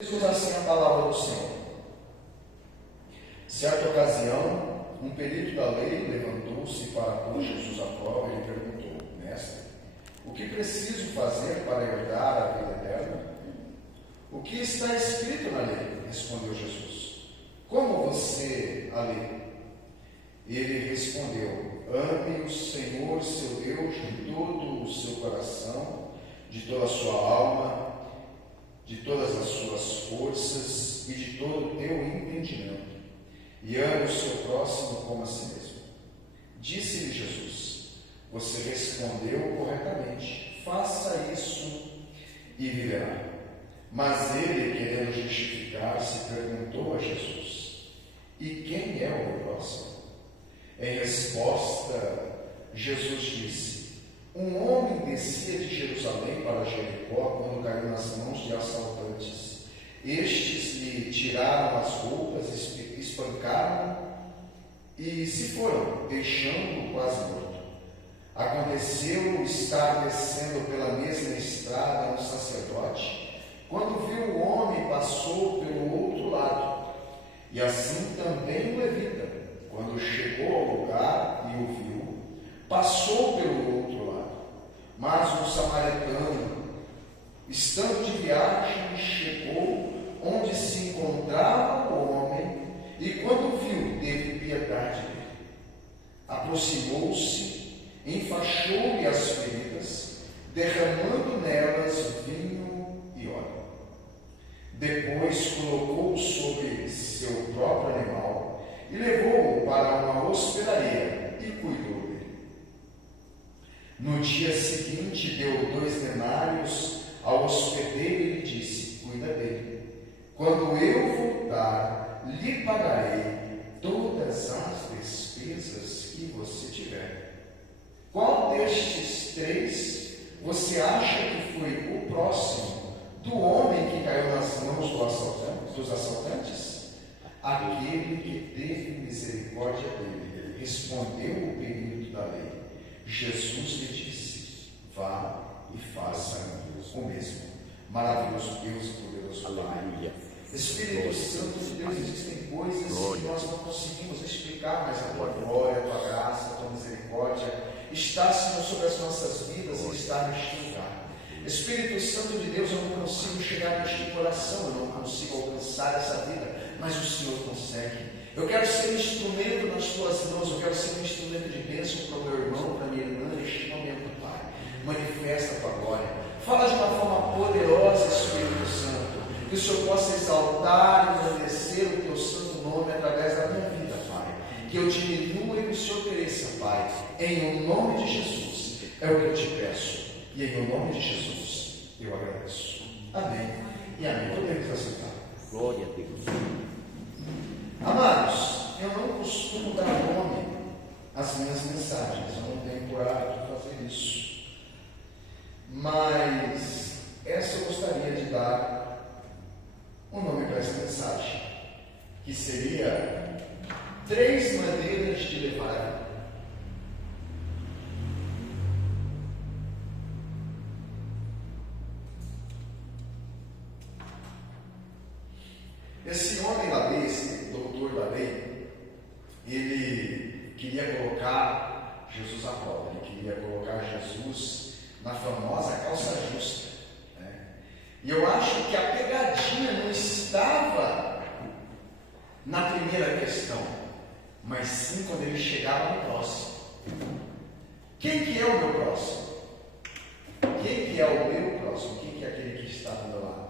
Diz assim a palavra do Senhor. Certa ocasião, um perito da lei levantou-se para pôr Jesus à prova e lhe perguntou: Mestre, o que preciso fazer para herdar a vida eterna? O que está escrito na lei? Respondeu Jesus. Como você a lê? Ele respondeu: Ame o Senhor seu Deus de todo o seu coração, de toda a sua alma, de todas as suas forças e de todo o teu entendimento, e ame o seu próximo como a si mesmo. Disse-lhe Jesus: Você respondeu corretamente, faça isso e viverá. Mas ele, querendo justificar-se, perguntou a Jesus: E quem é o meu próximo? Em resposta, Jesus disse: Um homem descia de Jerusalém para Jericó quando caiu nas mãos de assaltantes. Estes lhe tiraram as roupas, espancaram e se foram, deixando-o quase morto. Aconteceu estar descendo pela mesma estrada um sacerdote, quando viu o homem, passou pelo outro lado. E assim também o levita, quando chegou ao lugar e o viu, passou pelo outro lado. Mas o samaritano, estando de viagem, chegou onde se encontrava o homem e, quando viu, teve piedade dele. Aproximou-se, enfaixou-lhe as feridas, derramando nelas vinho e óleo. Depois colocou-o sobre seu próprio animal e levou-o para uma hospedaria e cuidou dele. No dia seguinte, deu 2 denários ao hospedeiro e lhe disse: Cuida dele. Quando eu voltar, lhe pagarei todas as despesas que você tiver. Qual destes 3 você acha que foi o próximo do homem que caiu nas mãos dos assaltantes? Aquele que teve misericórdia dele, respondeu o perito da lei. Jesus lhe disse: Vá e faça o mesmo. Maravilhoso Deus e poderoso Pai. Espírito Santo de Deus, existem coisas que nós não conseguimos explicar, mas a tua glória, a tua graça, a tua misericórdia está, Senhor, sobre as nossas vidas e está neste lugar. Espírito Santo de Deus, eu não consigo chegar neste coração, eu não consigo alcançar essa vida, mas o Senhor consegue. Eu quero ser um instrumento nas tuas mãos, eu quero ser um instrumento de bênção para o meu irmão, para a minha irmã, neste momento, Pai. Manifesta a tua glória. Fala de uma forma poderosa, Espírito Santo, que o Senhor possa exaltar e engrandecer o teu santo nome através da minha vida, Pai. Que eu diminua e o Senhor cresça, Pai. Em nome de Jesus, é o que eu te peço. E em nome de Jesus, eu agradeço. Amém e amém. Podemos aceitar. Glória a Deus. Amados, eu não costumo dar nome às minhas mensagens, eu não tenho coragem de fazer isso. Mas essa eu gostaria de dar um nome para essa mensagem, que seria 3 maneiras de levar a vida. Esse homem da lei, esse doutor da lei, ele queria colocar Jesus à prova, ele queria colocar Jesus na famosa calça justa, né? E eu acho que a pegadinha não estava na primeira questão, mas sim quando ele chegava no próximo. Quem que é o meu próximo? Quem que é o meu próximo? Quem que é aquele que está do meu lado?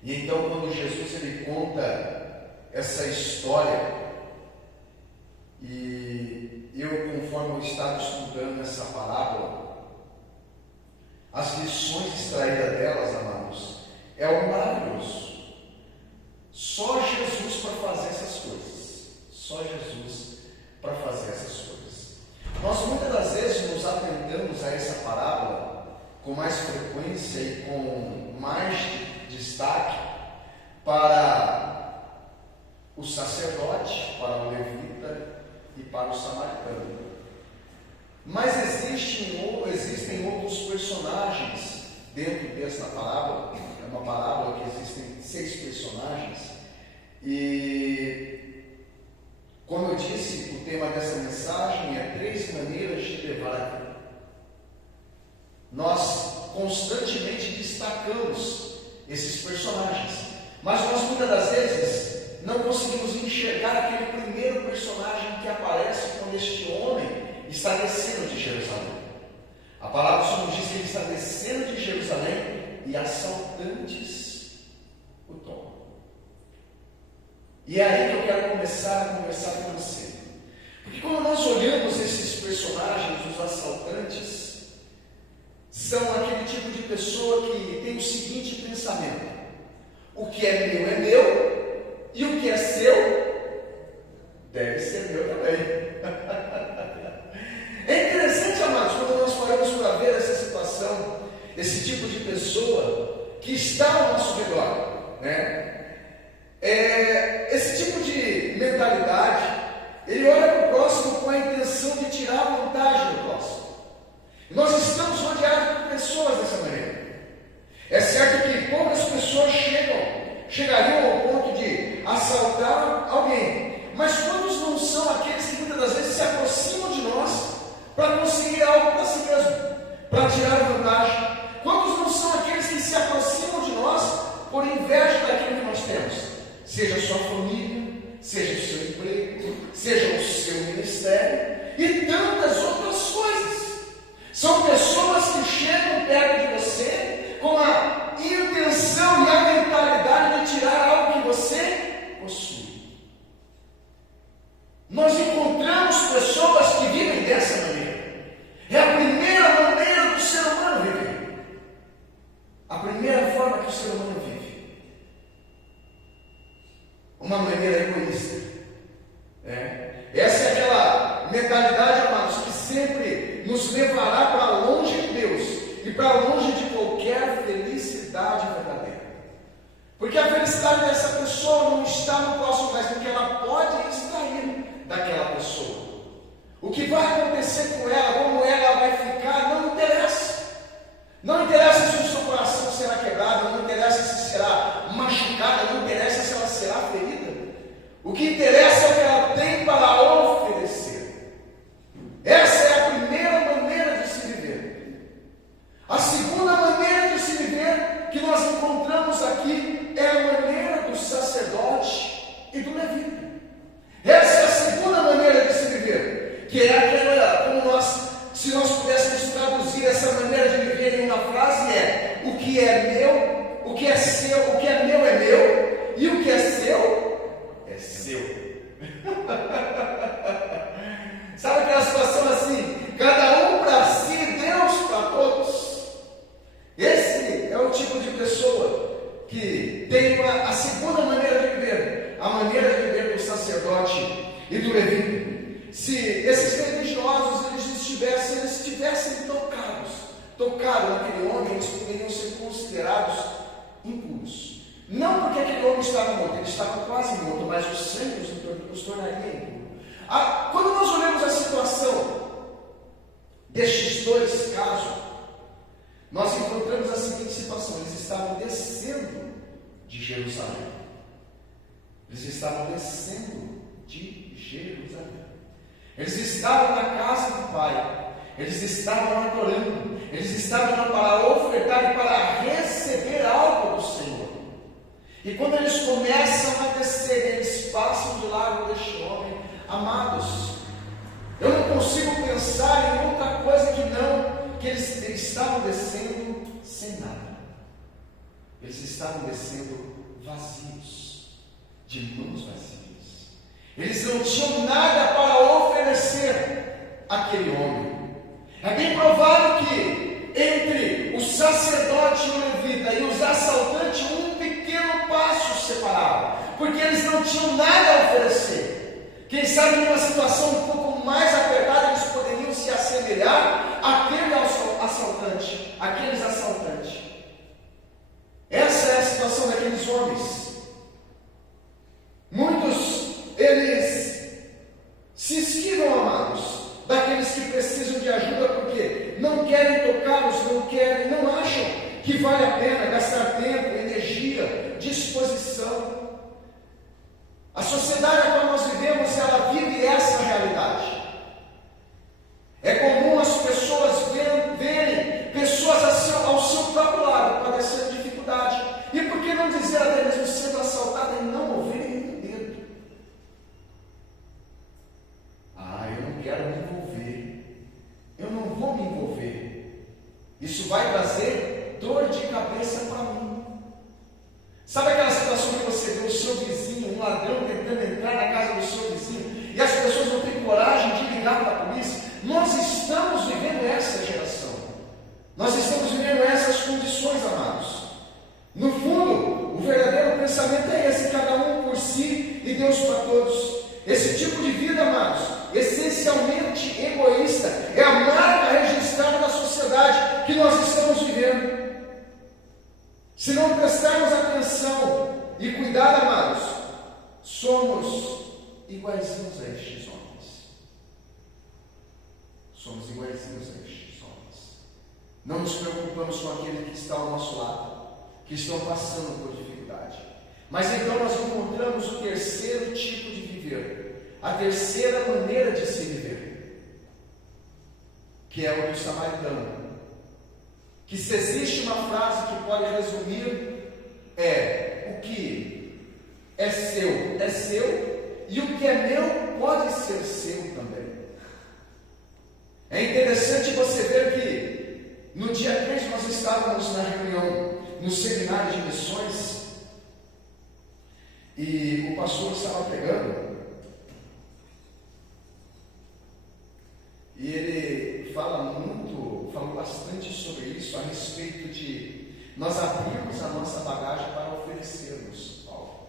E então, quando Jesus ele conta essa história, e eu, conforme eu estava estudando essa parábola, as lições extraídas delas, amados, é algo maravilhoso. Só Jesus para fazer essas coisas. Só Jesus para fazer essas coisas. Nós muitas das vezes nos atentamos a essa parábola com mais frequência e com mais destaque para o sacerdote, para o levita e para o samaritano. Mas existem outros personagens dentro dessa parábola, uma parábola que existem 6 personagens. E, como eu disse, o tema dessa mensagem é 3 maneiras de levar a vida. Nós constantemente destacamos esses personagens, mas nós muitas das vezes não conseguimos enxergar aquele primeiro personagem que aparece quando este homem está descendo de Jerusalém. A palavra só nos diz que ele está descendo de Jerusalém e assaltantes o tomam. E é aí que eu quero começar a conversar com você. Porque quando nós olhamos esses personagens, os assaltantes, são aquele tipo de pessoa que tem o seguinte pensamento: o que é meu, e o que é seu deve ser meu também. É interessante, amados, quando nós paramos para ver essa situação, esse tipo de pessoa que está ao nosso redor, né? Esse tipo de mentalidade, ele olha para o próximo com a intenção de tirar vantagem do próximo. Nós estamos rodeados por pessoas dessa maneira. É certo que poucas pessoas chegariam ao ponto de assaltar alguém, mas quantos não são aqueles que muitas das vezes se aproximam de nós para conseguir algo para si mesmo, para tirar vantagem? Quantos não são aqueles que se aproximam de nós por inveja daquilo que nós temos? Seja a sua família, seja o seu emprego, seja o seu ministério e tantas outras coisas. São pessoas que chegam perto de você com a intenção e a mentalidade de tirar algo que você possui. Nós encontramos pessoas que vivem dessa maneira. É a primeira maneira do ser humano viver. A primeira forma que o ser humano vive. Uma maneira egoísta. Essa é aquela mentalidade, amados, que sempre nos levará para longe de Deus e para longe de qualquer felicidade verdadeira. Porque a felicidade dessa pessoa não está no próximo, mas no que ela pode extrair daquela pessoa. O que vai acontecer com ela, como ela vai ficar, não interessa. Não interessa se o seu coração será quebrado, não interessa se será machucada, não interessa se ela será ferida. O que interessa é o que ela tem para oferecer. Essa é a primeira maneira de se viver. A segunda maneira de se viver que nós encontramos aqui é a maneira do sacerdote e do levita. Essa é a segunda maneira de se viver, que é aquela, se nós pudéssemos traduzir essa maneira de viver em uma frase, é: o que é meu, o que é seu, o que é meu é meu, e o que é seu é seu. Sabe aquela situação assim? Cada um para si, Deus para todos. Esse é o tipo de pessoa que tem a segunda maneira de viver, a maneira de viver do sacerdote e do levita. Se esses religiosos eles tivessem tocado naquele homem, eles poderiam ser considerados impuros. Não porque aquele homem estava morto, ele estava quase morto, mas o sangue os tornaria impuros. Quando nós olhamos a situação destes 2 casos, nós encontramos a seguinte situação: eles estavam descendo de Jerusalém. Eles estavam descendo de Jerusalém. Eles estavam na casa do Pai. Eles estavam adorando. Eles estavam lá para ofertar e para receber algo do Senhor. E quando eles começam a descer, eles passam de lado deste homem. Amados, eu não consigo pensar em outra coisa que eles estavam descendo sem nada. Eles estavam descendo vazios, de mãos vazias. Eles não tinham nada para oferecer àquele homem. É bem provável que entre o sacerdote e o levita e os assaltantes um pequeno passo separava, porque eles não tinham nada a oferecer. Quem sabe numa situação um pouco mais apertada eles poderiam se assemelhar àquele assaltante, àqueles assaltantes. Essa é a situação daqueles homens. Muitos eles se esquivam, amados, daqueles que precisam de ajuda, porque não querem tocá-los, não acham que vale a pena gastar tempo, não dizer até mesmo sendo assaltada e não moverem nenhum dedo. Eu não quero me envolver, eu não vou me envolver, isso vai trazer dor de cabeça para mim. Sabe aquela situação que você vê o seu vizinho, um ladrão tentando entrar na casa do seu vizinho, e as pessoas não têm coragem de ligar para a polícia? Nós estamos vivendo essa geração, nós estamos vivendo essas condições, amados. No fundo, o verdadeiro pensamento é esse: cada um por si e Deus para todos. Esse tipo de vida, amados, essencialmente egoísta, é a marca registrada da sociedade que nós estamos vivendo. Se não prestarmos atenção e cuidado, amados, somos iguaizinhos a estes homens. Somos iguaizinhos a estes homens. Não nos preocupamos com aquele que está ao nosso lado, que estão passando por dificuldade. Mas então nós encontramos o terceiro tipo de viver, a terceira maneira de se viver, que é o do samaritano. Que se existe uma frase que pode resumir, o que é seu, e o que é meu pode ser seu também. É interessante você ver que no dia 3 nós estávamos na reunião, no seminário de missões, e o pastor estava pregando, e ele falou bastante sobre isso, a respeito de nós abrirmos a nossa bagagem para oferecermos algo.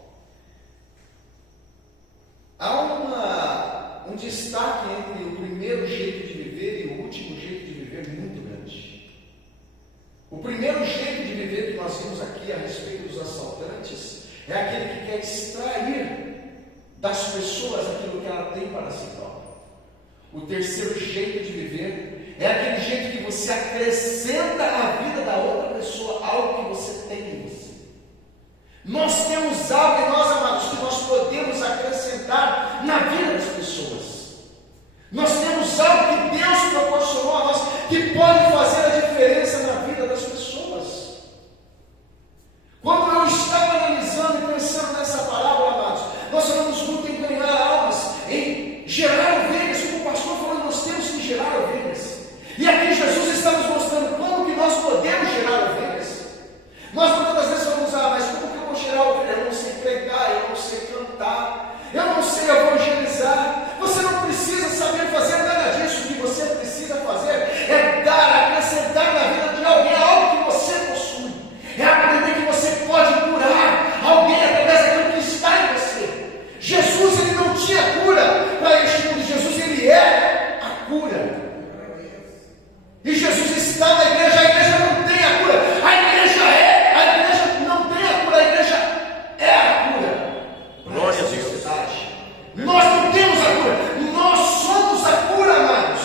Há um destaque entre o primeiro jeito de viver e o último jeito de viver muito grande. O primeiro jeito de viver que nós vimos aqui a respeito dos assaltantes é aquele que quer extrair das pessoas aquilo que ela tem para si própria. O terceiro jeito de viver é aquele jeito que você acrescenta à vida da outra pessoa algo que você tem em você. Nós temos algo em nós, amados, que nós podemos acrescentar na vida das pessoas. Nós temos algo que Deus proporcionou a nós, que pode fazer a diferença na vida das pessoas. Quando eu estava analisando e pensando nessa parábola, amados, nós falamos muito em ganhar almas, em gerar ovelhas, como o pastor falou, nós temos que gerar ovelhas. E aqui Jesus está nos mostrando como que nós podemos gerar ovelhas. Nós muitas das vezes falamos, mas como que eu vou gerar ovelhas? Eu não sei pregar, eu não sei cantar, eu não sei evangelizar. Você não precisa saber fazer nada disso. O que você precisa fazer é dar, acrescentar na vida de alguém algo que você possui. É aprender que você pode curar alguém através daquilo que está em você. Jesus, ele não tinha cura para este mundo. Jesus, ele é a cura. E Jesus está na igreja. A igreja não tem a cura. A igreja não tem a cura. A igreja é a cura. Glória a Deus. Nós não temos a cura. Nós somos a cura, amados.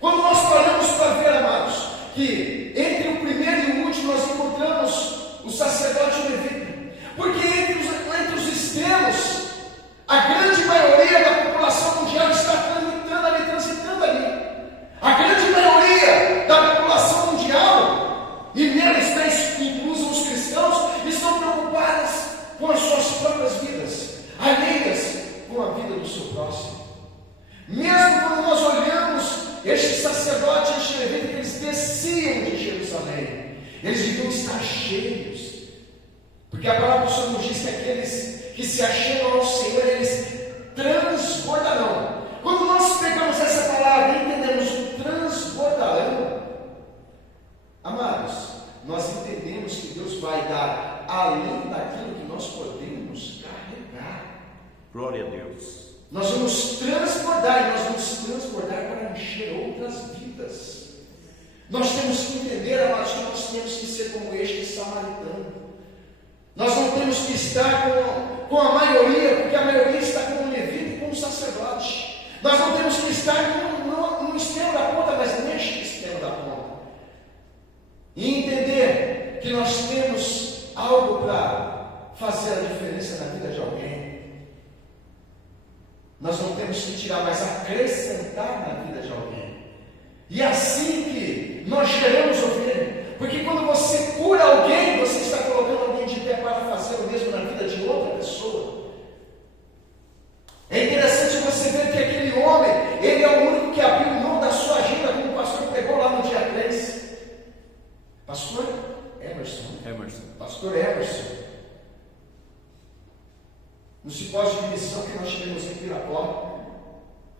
Quando nós paramos para ver, amados, que entre o primeiro e o último nós encontramos o sacerdote levita. Porque entre os extremos, a grande maioria da população mundial está transitando ali. A grande maioria da população mundial, e neles está incluso os cristãos, estão preocupadas com as suas próprias vidas, alheias com a vida do seu próximo. Mesmo quando nós olhamos este sacerdote, este levita, que eles desciam de Jerusalém, eles deviam estar cheios, porque a palavra do Senhor nos diz que aqueles que se achegam ao Senhor, eles transbordarão. Quando nós pegamos essa palavra e entendemos o transbordarão, amados, nós entendemos que Deus vai dar além daquilo que nós podemos carregar. Glória a Deus. Nós vamos transbordar, e nós vamos transbordar para encher outras vidas. Nós temos que entender, amados, que nós temos que ser como este samaritano. Nós não temos que estar com a maioria, porque a maioria está com o levita e com o sacerdote. Nós não temos que estar no extremo da ponta, mas neste extremo da ponta. E entender que nós temos algo para fazer a diferença na vida de alguém. Nós não temos que tirar, mas acrescentar na vida de alguém. E assim que nós geramos ovelha, porque quando você cura alguém, você está colocando alguém de pé Emerson, no simpósio de missão que nós tivemos em Pirapó,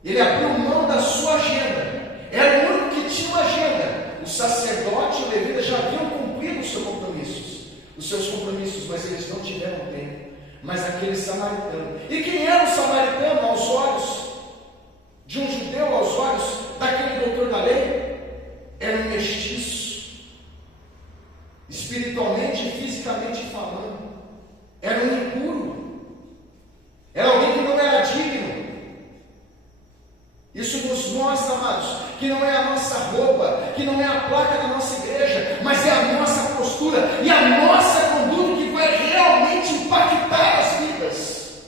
ele abriu mão da sua agenda. Era o único que tinha uma agenda. O sacerdote e o levita já haviam cumprido os seus compromissos, mas eles não tiveram tempo. Mas aquele samaritano, e quem era o samaritano aos olhos de um judeu, aos olhos daquele doutor da lei? Era um mestiço, espiritualmente e fisicamente falando. Era um impuro, era alguém que não era digno. Isso nos mostra, amados, que não é a nossa roupa, que não é a placa da nossa igreja, mas é a nossa postura e a nossa conduta que vai realmente impactar as vidas.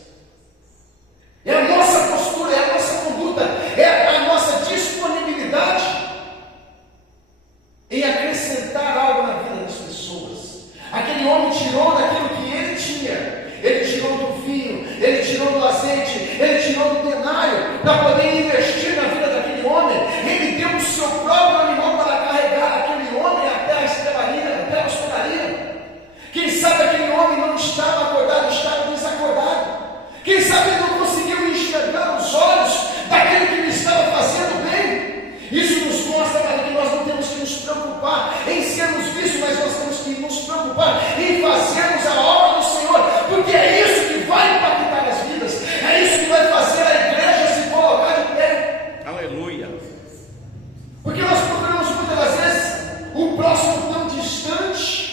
É a nossa postura, é a nossa conduta, é a nossa disponibilidade em acrescentar algo na vida das pessoas. Aquele homem tirou daquilo que ele tinha. Ele tirou do vinho, ele tirou do azeite, ele tirou do denário para poder investir na vida daquele homem. Ele deu o seu próprio animal para carregar aquele homem até a estrelaria, até a hospedaria. Quem sabe aquele homem não estava acordado, estava desacordado. Quem sabe ele não conseguiu enxergar os olhos daquele que lhe estava fazendo bem. Isso nos mostra, cara, que nós não temos que nos preocupar em sermos vistos, mas nós temos que nos preocupar em fazermos a obra do Senhor, porque é isso que vai impactar as vidas, é isso que vai fazer a igreja se colocar de pé. Aleluia. Porque nós procuramos muitas das vezes o próximo tão distante,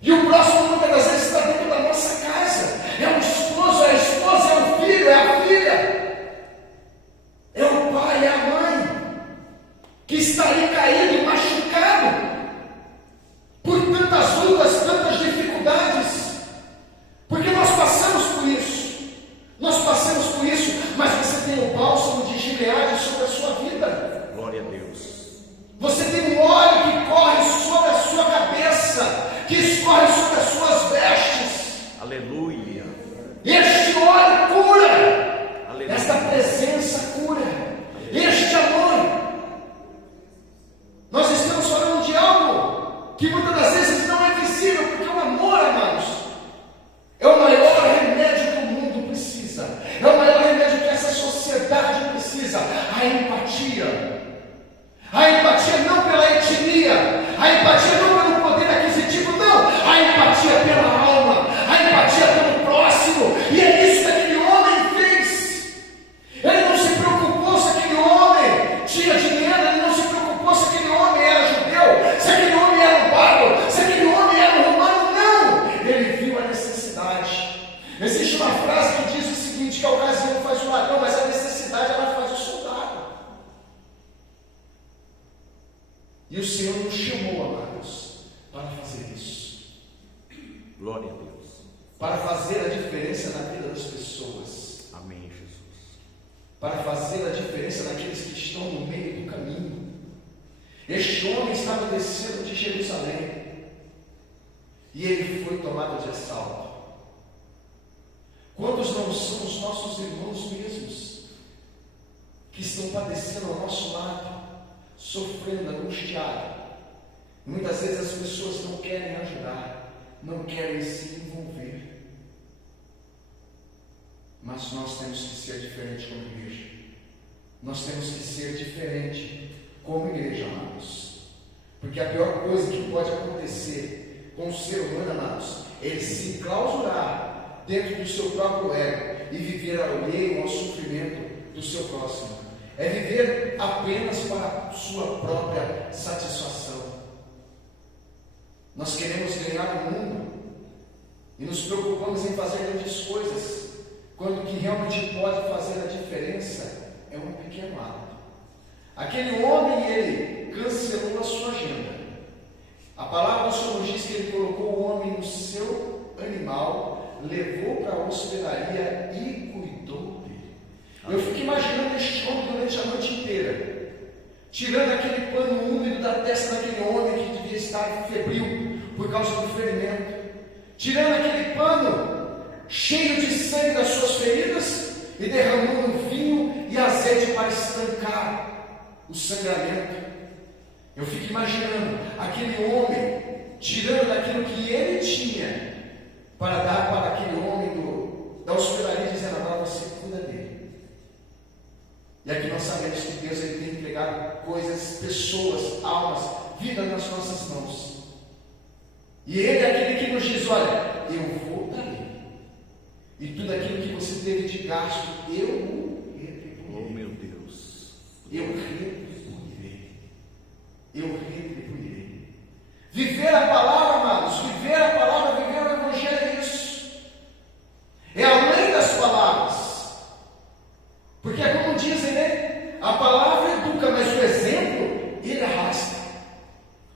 e o próximo muitas das vezes está dentro da nossa casa. É o esposo, é a esposa, é o filho, é a filha, é o pai, é a mãe, que está ali caído, machucado por tantas lutas, tantas dificuldades, porque nós passamos por isso, mas você tem o bálsamo de Gileade sobre a sua vida. Glória a Deus. Você tem um óleo que corre sobre a sua cabeça, que escorre sobre as suas vestes. Aleluia. E este óleo cura. Aleluia. Esta presença cura. Este amor. Nós estamos falando de algo que muitas das vezes não é visível, porque o amor, amados, é o maior remédio que o mundo precisa, é o maior remédio que essa sociedade precisa. A empatia não pela etnia, a empatia não pelo poder aquisitivo, não, a empatia pela alma, a empatia pelo próximo. E é isso que aquele homem fez. Ele não se preocupou se aquele homem tinha dinheiro, ele não se preocupou se aquele homem era judeu, se aquele homem era um bárbaro, se aquele homem era um romano, não. Ele viu a necessidade. Existe uma frase que diz o seguinte, que a ocasião faz o ladrão, mas a necessidade ela faz o soldado. E o Senhor nos chamou, amados, para fazer isso. Glória a Deus. Para fazer a diferença na vida das pessoas. Amém, Jesus. Para fazer a diferença naqueles que estão no meio do caminho. Este homem estava descendo de Jerusalém e ele foi tomado de assalto. Quantos não são os nossos irmãos mesmos que estão padecendo ao nosso lado, sofrendo, angustiado? Muitas vezes as pessoas não querem ajudar, não querem se envolver. Mas nós temos que ser diferente como igreja. Nós temos que ser diferente como igreja, amados. Porque a pior coisa que pode acontecer com o ser humano, amados, é ele se enclausurar dentro do seu próprio ego e viver alheio ao sofrimento do seu próximo. É viver apenas para a sua própria satisfação. Nós queremos ganhar o mundo e nos preocupamos em fazer grandes coisas, quando o que realmente pode fazer a diferença é um pequeno ato. Aquele homem, ele cancelou a sua agenda. A palavra do Senhor diz que ele colocou o homem no seu animal, levou para a hospedaria e cuidou dele. Eu fico imaginando este homem durante a noite inteira, tirando aquele pano úmido da testa daquele homem que devia estar febril por causa do ferimento, tirando aquele pano cheio de sangue das suas feridas e derramando vinho e azeite para estancar o sangramento. Eu fico imaginando aquele homem tirando daquilo que ele tinha para dar para aquele homem da hospedaria, dizendo: agora você cuida dele. E aqui nós sabemos que Deus ele tem entregado coisas, pessoas, almas, vida nas nossas mãos. E Ele é aquele que nos diz: olha, eu vou dar ele. E tudo aquilo que você teve de gasto, eu o retribuirei. Oh, meu Deus. Eu retribuirei. Eu retribuirei. Viver a palavra, amados, viver a palavra, viver o Evangelho é isso. É além das palavras. Porque é como dizem, né? A palavra educa, mas o exemplo, ele arrasta.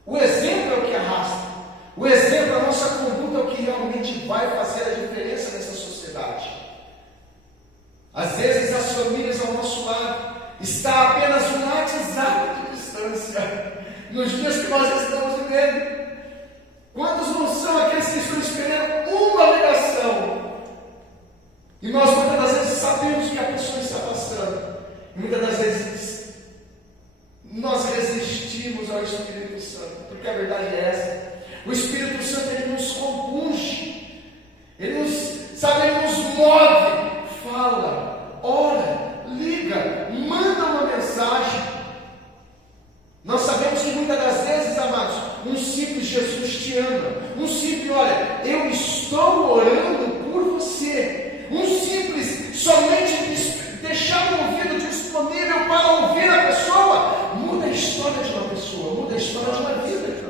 O exemplo é o que arrasta. O exemplo, a nossa conduta é o que realmente vai fazer a diferença nessa sociedade. Às vezes as famílias ao nosso lado está apenas um WhatsApp de distância. Nos dias que nós estamos vivendo, quantos não são aqueles que estão esperando uma ligação? E nós muitas das vezes sabemos o que a pessoa está passando. E muitas das vezes nós resistimos ao Espírito Santo, porque a verdade é essa. O Espírito Santo ele nos compunge, ele nos move, fala, ora, liga, manda uma mensagem. Nós sabemos que muitas das vezes, amados, um simples Jesus te ama, um simples, olha, eu estou orando por você, um simples, somente deixar o ouvido disponível para ouvir a pessoa, muda a história de uma pessoa, muda a história de uma vida.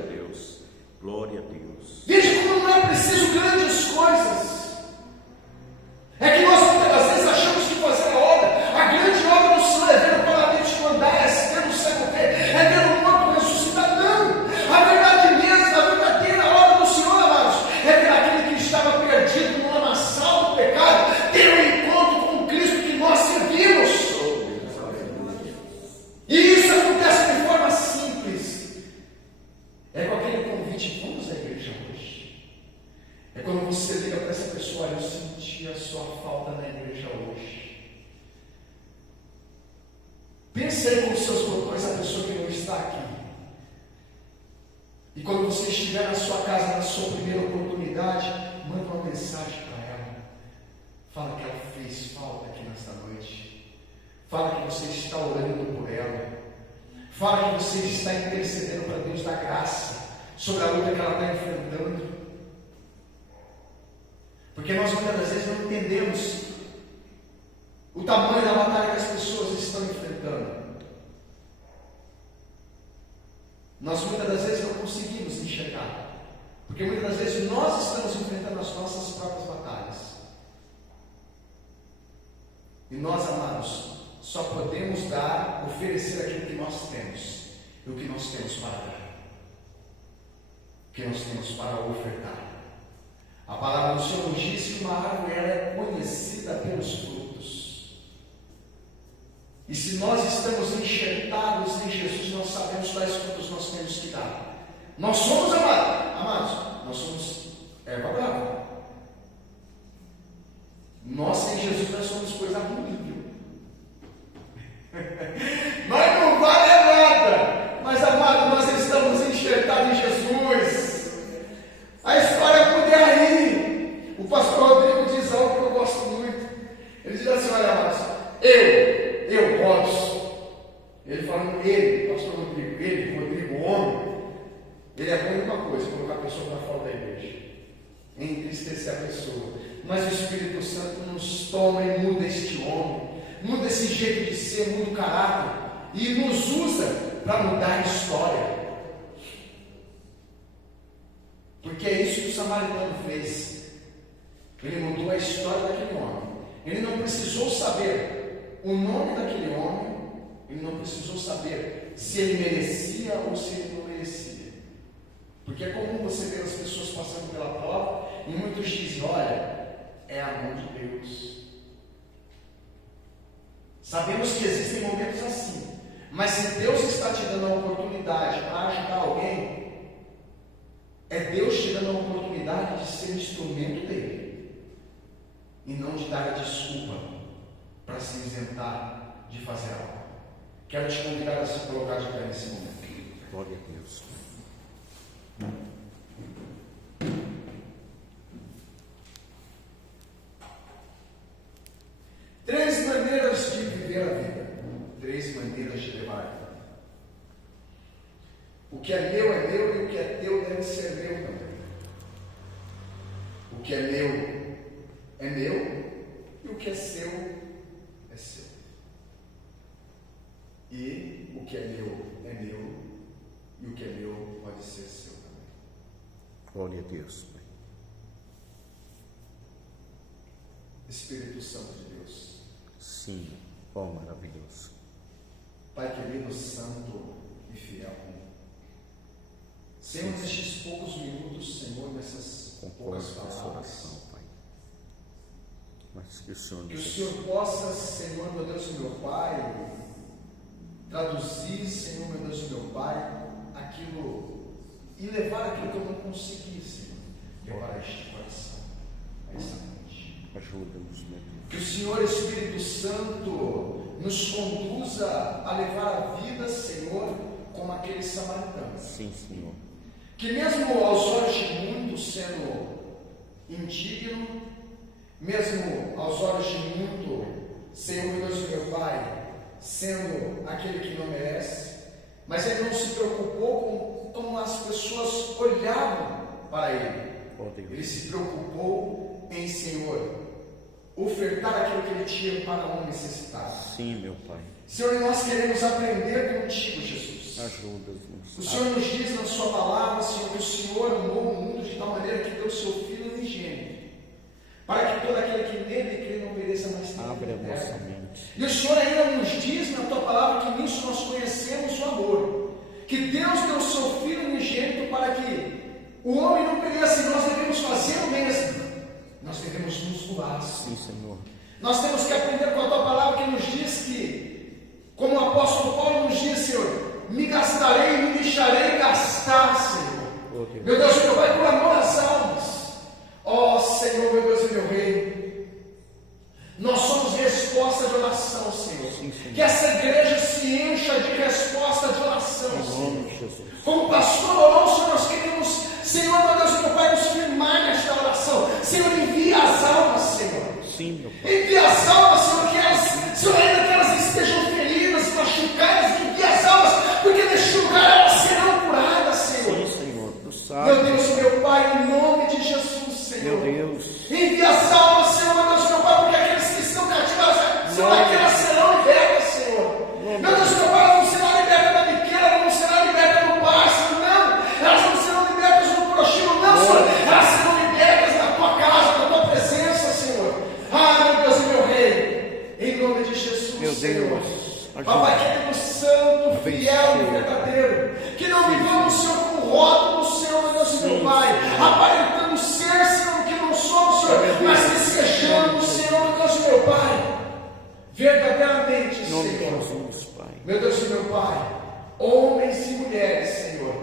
Glória a Deus. Veja como não é preciso grandes coisas. É que nós muitas das vezes achamos que fazer a obra, a grande obra do Senhor é ver o paralítico andar, é ver o cego ver, é ver o morto ressuscitar. Não! A verdade mesmo, a verdadeira obra do Senhor, amados, é ver aquele que estava perdido no lamaçal do pecado, ter um encontro com o Cristo que nós servimos. E isso acontece de forma simples. É com aquele convite: vamos à igreja hoje. É quando você liga para essa pessoa: eu senti a sua falta na igreja hoje. Pense aí com os seus botões a pessoa que não está aqui. E quando você estiver na sua casa, na sua primeira oportunidade, manda uma mensagem para ela. Fala que ela fez falta aqui nesta noite. Fala que você está orando por ela. Fala que você está intercedendo para Deus da graça sobre a luta que ela está enfrentando. Porque nós muitas das vezes não entendemos o tamanho da batalha que as pessoas estão enfrentando. Nós muitas das vezes não conseguimos enxergar, porque muitas das vezes nós estamos enfrentando as nossas próprias batalhas. E nós, amados, só podemos dar, oferecer aquilo que nós temos, e o que nós temos para dar, o que nós temos para ofertar. A palavra do Senhor nos diz que uma árvore ela é conhecida pelos frutos. E se nós estamos enxertados em Jesus, nós sabemos quais frutos nós temos que dar. Nós somos amados, nós somos erva brava. Nós sem Jesus nós somos coisa ruim. Mas não vale nada. Mas, amado, nós estamos enxertados em Jesus. A história poder rir. O pastor Rodrigo diz algo que eu gosto muito. Ele diz assim: olha, amados, eu posso. Ele falando, ele, pastor Rodrigo, Rodrigo, o homem, ele é bom em uma coisa: colocar a pessoa para fora da igreja, entristecer a pessoa. Mas o Espírito Santo nos toma e muda este homem, muda esse jeito de ser, muda o caráter e nos usa para mudar a história. Porque é isso que o samaritano fez. Ele mudou a história daquele homem. Ele não precisou saber o nome daquele homem, ele não precisou saber se ele merecia ou se ele não merecia. Porque é comum você ver as pessoas passando pela prova e muitos dizem: olha, é a mão de Deus. Sabemos que existem momentos assim, mas se Deus está te dando a oportunidade para ajudar alguém, é Deus te dando a oportunidade de ser instrumento dele, e não de dar a desculpa para se isentar de fazer algo. Quero te convidar a se colocar de pé nesse momento. Glória a Deus. Três maneiras de viver a vida. Três maneiras de levar a vida. O que é meu e o que é teu deve ser meu também. O que é meu e o que é seu é seu. E o que é meu e o que é meu pode ser seu também. Glória a Deus, Pai. Espírito Santo de Deus. Sim, ó maravilhoso. Pai querido, santo e fiel. Senhor, nestes poucos minutos, Senhor, nessas poucas palavras, oração, Pai. Mas que o Senhor que o Senhor possa, Senhor, meu Deus e meu Pai, traduzir, Senhor, meu Deus e meu Pai, aquilo e levar aquilo que eu não consegui, Senhor, levar a este coração, a esta mente. Ajuda-nos, meu Deus. Que o Senhor Espírito Santo nos conduza a levar a vida, Senhor, como aqueles samaritanos. Sim, Senhor. Que mesmo aos olhos de muitos sendo indigno, mesmo aos olhos de muito, Senhor meu Deus e meu Pai, sendo aquele que não merece, mas ele não se preocupou com como as pessoas olhavam para ele. Ele se preocupou em, Senhor, ofertar aquilo que ele tinha para um necessitado. Sim, meu Pai. Senhor, nós queremos aprender contigo, Jesus. Ajuda-nos. O Senhor nos diz na sua palavra, Senhor, que o Senhor amou o mundo de tal maneira que deu o seu Filho unigênito, para que todo aquele que nele crê não pereça, mas tenha Abre a vida nossa eterna. mente. E o Senhor ainda nos diz na tua palavra que nisso nós conhecemos o amor, que Deus deu o seu Filho unigênito para que o homem não pereça, e nós devemos fazer o mesmo. Nós devemos nos doar. Sim, Senhor. Nós temos que aprender com a tua palavra que nos diz que, como o apóstolo Paulo nos diz, Senhor, me gastarei, me deixarei gastar, Senhor. Meu Deus, meu Pai, por amor às almas. Ó Senhor, meu Deus e meu Rei, nós somos resposta de oração, Senhor. Sim, Senhor. Que essa igreja se encha de resposta de oração, Em Senhor. nome de Jesus. Como pastor orou, Senhor, nós queremos, Senhor, meu Deus e meu Pai, nos firmar nesta oração. Senhor, envia as almas, Senhor. Sim, meu Pai. Envia as almas, Senhor, que elas, Senhor, ainda que elas estejam feridas, machucadas, envia as almas, porque neste lugar elas serão curadas, Senhor. Sim, Senhor. Tu Meu sabes. Deus, meu Pai, em nome de Jesus, Senhor. Meu Deus. Envia as almas, Senhor, meu Deus, meu Pai, porque aqueles que estão cativos, Senhor, aquelas serão libertas, Senhor. Meu Deus, meu Pai, elas não serão libertas da biqueira, elas não serão libertas do pássaro, não. Elas não serão libertas do prostíbulo, não, Senhor. Elas serão libertas da tua casa, da tua presença, Senhor. Ah, meu Deus e meu Rei, em nome de Jesus, Meu Senhor. Deus. Papai querido, santo, fiel e verdadeiro, que não vivamos, Senhor, com rótulos, Senhor, meu Deus e meu Pai, aparentando ser, Senhor, que não somos, Senhor, mas que sejamos, Senhor, meu Deus e meu Pai, verdadeiramente, Em nome de Senhor, Jesus, Pai. meu Deus e meu Pai, homens e mulheres, Senhor,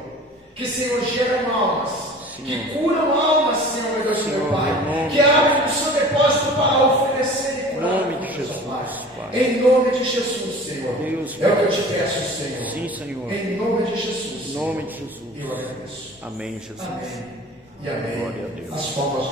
que, Senhor, geram almas, que curam almas, Senhor, meu Deus e meu Pai, que abrem o seu depósito para oferecer e Em curar. nome de Jesus, Pai. Em nome de Jesus, Senhor. Deus, É o que eu te peço, Senhor. Sim, Senhor. Em nome de Jesus. Em nome de Jesus. Eu agradeço. Amém, Jesus. Amém. E amém. Glória a Deus. As palmas